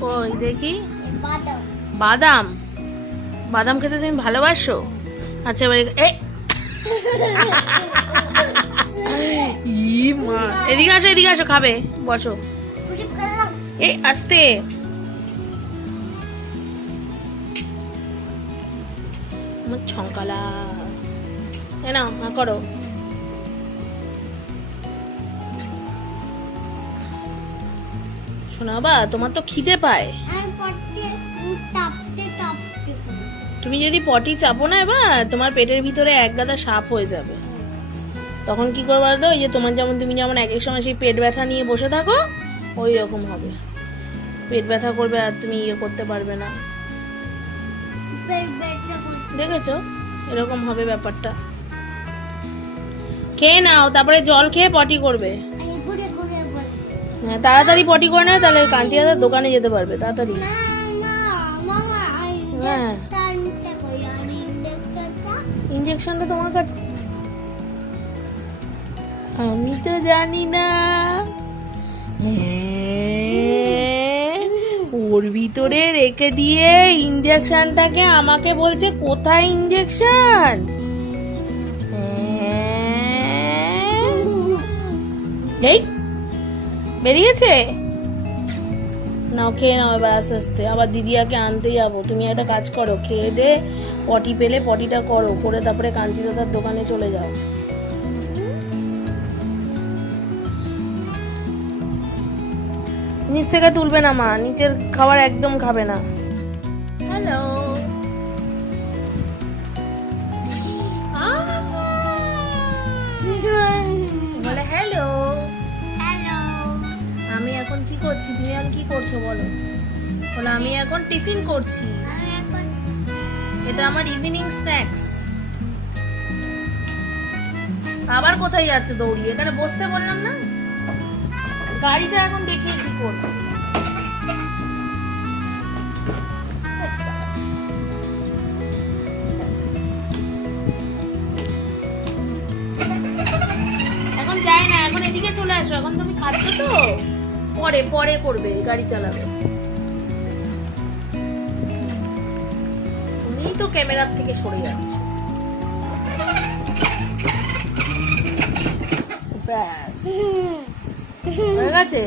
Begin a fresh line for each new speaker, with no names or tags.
কই দেখি।
বাদাম।
বাদাম? খেতে তুমি ভালোবাসো? আচ্ছা এবার এ- মা। এদিকে আসো এদিকে আসো খাবে। বসো। এ আস্তে। আমার ছঙ্কালা এ হ্যাঁ করো। শোনা বা তোমার তো খিদে পায়। তুমি যদি পটি চাপো না এবার তোমার পেটের ভিতরে এক গাদা সাপ হয়ে যাবে। তখন কি করবে বলতো? ওই যে তোমার যেমন তুমি যেমন এক এক সময় সেই পেট ব্যথা নিয়ে বসে থাকো ওই রকম হবে। পেট ব্যথা করবে আর তুমি ইয়ে করতে পারবে না। দেখেছ? এরকম হবে ব্যাপারটা। খেয়ে নাও তারপরে জল খেয়ে পটি করবে। হ্যাঁ তাড়াতাড়ি পটি করে নাও তাহলে কান্তি দাদার দোকানে যেতে পারবে তাড়াতাড়ি। হ্যাঁ। ইঞ্জেকশনটা তোমার কাছে? আমি তো জানি না। হ্যাঁ, ওর ভিতরে রেখে দিয়ে ইঞ্জেকশনটাকে আমাকে বলছে কোথায় ইঞ্জেকশন এই বেরিয়েছে? নাও, খেয়ে নাও এবার আস্তে আস্তে। আবার দিদিয়াকে আনতে যাব। তুমি একটা কাজ করো, খেয়ে দে, পটি পেলে পটিটা করো, করে তারপরে কান্তি দাদার দোকানে চলে যাও। নিচ থেকে তুলবে না মা, নিচের খাবার একদম খাবে না। হ্যালো। এখন কি করছি? তুমি এখন কি করছ বলো? বলে, আমি এখন টিফিন করছি। এটা আমার ইভিনিং স্ন্যাক্স আবার কোথায় যাচ্ছে দৌড়িয়ে এখানে বসতে বললাম না? গাড়িটা এখন দেখি কি করবে। এখন যায় না, এখন এদিকে চলে আসো। এখন তুমি খাচ্ছ তো? পরে পরে করবে গাড়ি চালাবে। তুমি তো ক্যামেরার থেকে সরে যাচ্ছ। ব্যাস। হয়ে গেছে?